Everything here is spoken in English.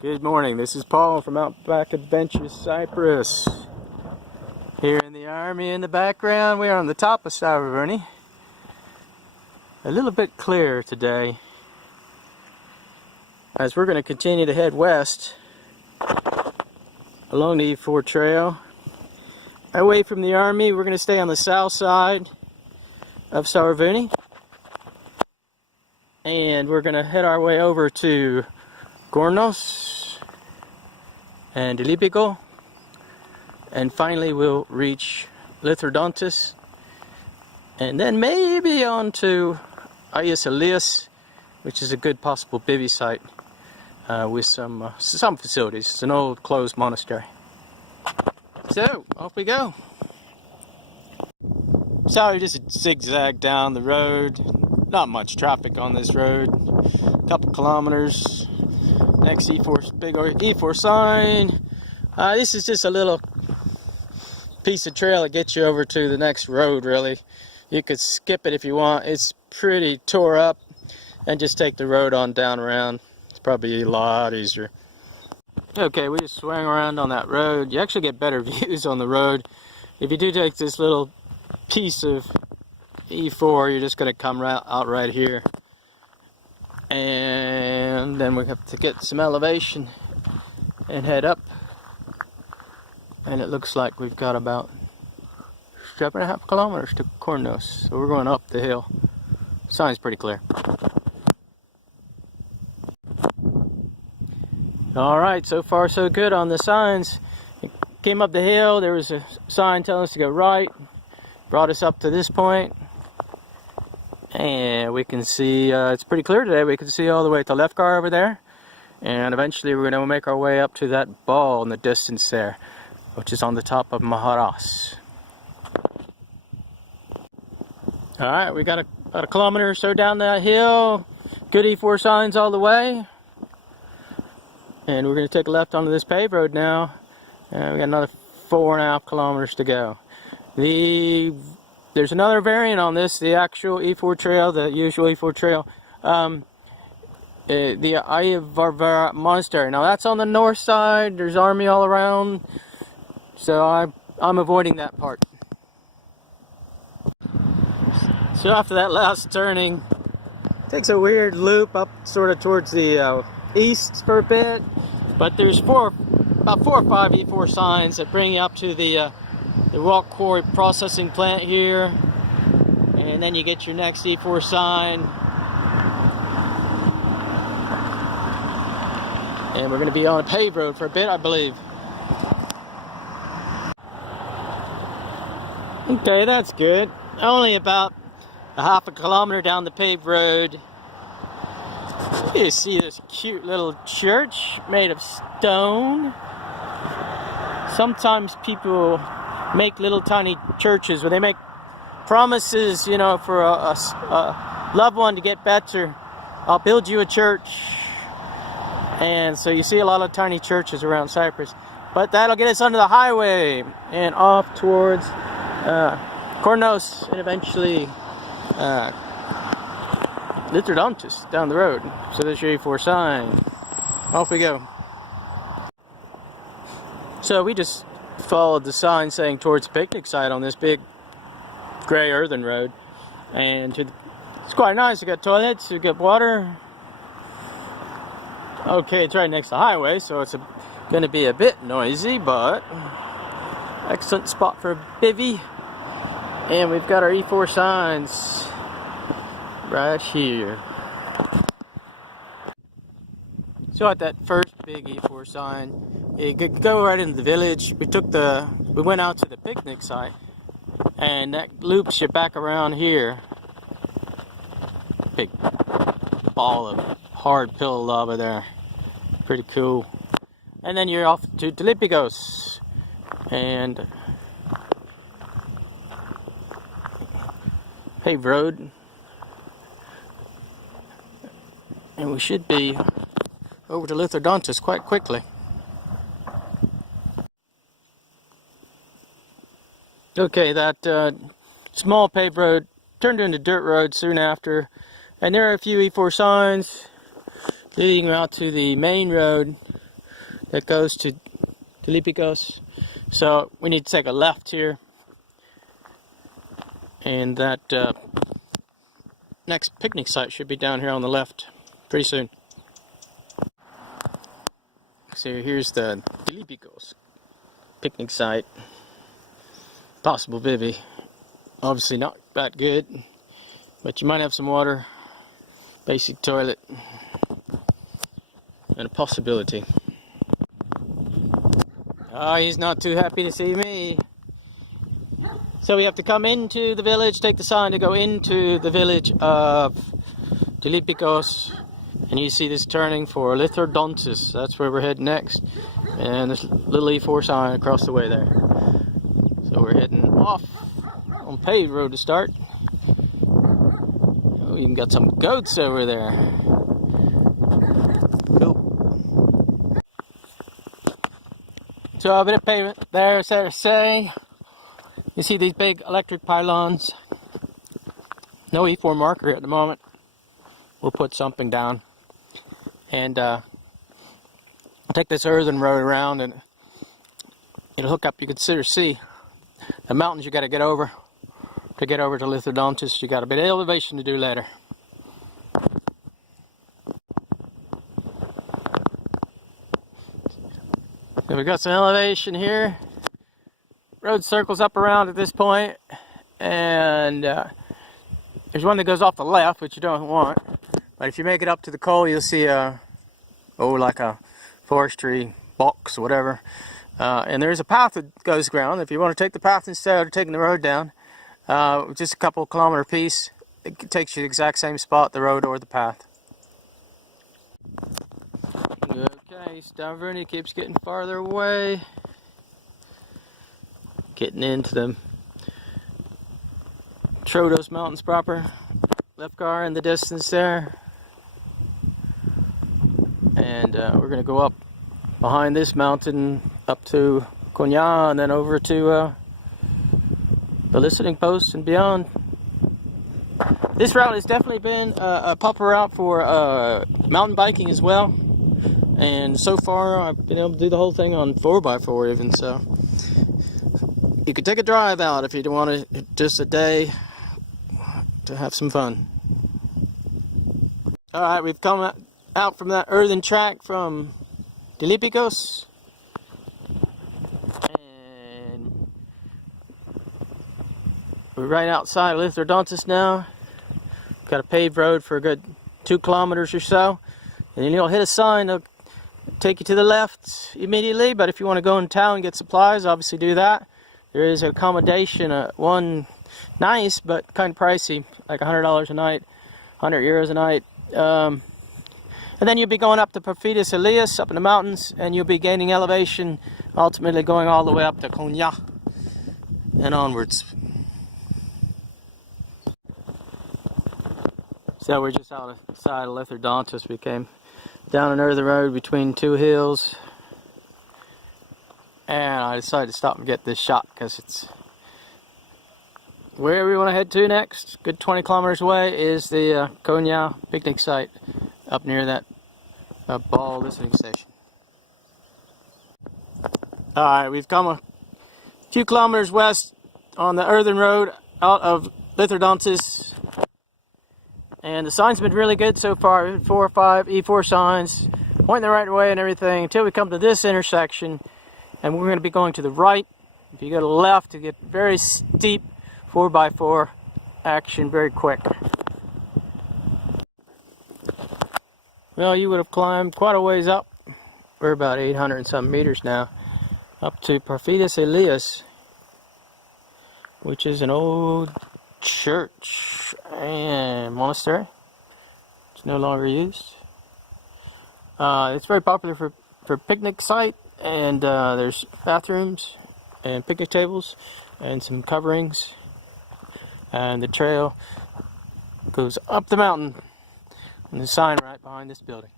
Good morning, this is Paul from Outback Adventures, Cyprus. Here in the army in the background, we are on the top of Stavrovouni. A little bit clearer today, as we're going to continue to head west along the E4 trail. Away from the army, we're going to stay on the south side of Stavrovouni. And we're going to head our way over to Gornos and Lithrodontas, and finally we'll reach Lithrodontas, and then maybe on to Elias, which is a good possible bivvy site with some facilities. It's an old closed monastery. So off we go. Sorry, just zigzag down the road. Not much traffic on this road. A couple kilometers. Next E4, big E4 sign. This is just a little piece of trail that gets you over to the next road, really. You could skip it if you want. It's pretty tore up, and just take the road on down around. It's probably a lot easier. Okay, we just swing around on that road. You actually get better views on the road. If you do take this little piece of E4, you're just going to come out right here. And then we have to get some elevation and head up. And it looks like we've got about 7.5 kilometers to Gornos. So we're going up the hill. Sign's pretty clear. Alright, so far so good on the signs. It came up the hill, there was a sign telling us to go right. Brought us up to this point. And we can see, it's pretty clear today, we can see all the way to Lefkar over there. And eventually we're going to make our way up to that ball in the distance there, which is on the top of Maharas. Alright, we got about a kilometer or so down that hill. Good E4 signs all the way. And we're going to take a left onto this paved road now. And we got another 4.5 kilometers to go. There's another variant on this, the actual E4 trail, the usual E4 trail. The Ayvarvara Monastery. Now that's on the north side, there's army all around. So I'm avoiding that part. So after that last turning, takes a weird loop up sort of towards the east for a bit. But there's about 4 or 5 E4 signs that bring you up to the rock quarry processing plant here, and then you get your next E4 sign, and we're going to be on a paved road for a bit, I believe. Okay, that's good. Only about a half a kilometer down the paved road, you see this cute little church made of stone. Sometimes people make little tiny churches where they make promises, you know, for a loved one to get better. I'll build you a church. And so you see a lot of tiny churches around Cyprus. But that'll get us onto the highway and off towards Gornos and eventually Lithrodontas down the road. So there's your E4 sign. Off we go. So we just followed the sign saying towards the picnic site on this big gray earthen road, and it's quite nice. You got toilets, you got water. Okay, it's right next to the highway, so it's going to be a bit noisy, but excellent spot for a bivvy. And we've got our E4 signs right here. So at that first big E4 sign, you could go right into the village. We went out to the picnic site, and that loops you back around here. Big ball of hard pillow lava there. Pretty cool. And then you're off to Cyrpus, and paved road. And we should be over to Lithrodontas quite quickly. Okay, that small paved road turned into dirt road soon after, and there are a few E4 signs leading out to the main road that goes to Cyrpus. So we need to take a left here, and that next picnic site should be down here on the left pretty soon. So here's the Cyrpus picnic site. Possible bivvy. Obviously not that good, but you might have some water, basic toilet, and a possibility. Oh, he's not too happy to see me. So we have to come into the village, take the sign to go into the village of Cyrpus, and you see this turning for Lithrodontas. That's where we're heading next, and this little E4 sign across the way there. So we're heading off on paved road to start. Oh, you even got some goats over there. Cool. So a bit of pavement there, so to say. You see these big electric pylons. No E4 marker at the moment. We'll put something down. And I'll take this earthen road around, and it'll hook up. You can see the mountains you got to get over to Lithrodontas. You got a bit of elevation to do later. So we got some elevation here. Road circles up around at this point, and there's one that goes off the left, which you don't want. But if you make it up to the coal, you'll see like a forestry box or whatever. And there's a path that goes ground. If you want to take the path instead of taking the road down, just a couple kilometer piece, it takes you to the exact same spot, the road or the path. Okay, Stavrovouni keeps getting farther away. Getting into the Lithrodontas mountains proper. Left car in the distance there. And we're going to go up behind this mountain up to Konya, and then over to the listening post and beyond. This route has definitely been a popular route for mountain biking as well. And so far I've been able to do the whole thing on 4x4 even, so. You could take a drive out if you want to, just a day to have some fun. Alright, we've come out from that earthen track from Cyrpus, and we're right outside of Lithrodontas now. Got a paved road for a good 2 kilometers or so, and then you'll hit a sign that'll take you to the left immediately. But if you want to go in town and get supplies, obviously do that. There is accommodation, one nice but kind of pricey, like $100 a night, 100 euros a night. And then you'll be going up to Prophetus Elias up in the mountains, and you'll be gaining elevation, ultimately going all the way up to Konya and onwards. So we're just outside of Lithrodontas. We came down an earthen road between 2 hills. And I decided to stop and get this shot because it's where we want to head to next. Good 20 kilometers away is the Konya picnic site up near that ball listening station. Alright, we've come a few kilometers west on the earthen road out of Lithrodontas. And the sign's been really good so far. 4 or 5 E4 signs, pointing the right way and everything, until we come to this intersection. And we're going to be going to the right. If you go to the left, you get very steep 4x4 action very quick. Well, you would have climbed quite a ways up. We're about 800 and some meters now. Up to Prophetus Elias, which is an old church and monastery. It's no longer used. It's very popular for picnic site. And there's bathrooms and picnic tables and some coverings, and the trail goes up the mountain, and the sign right behind this building.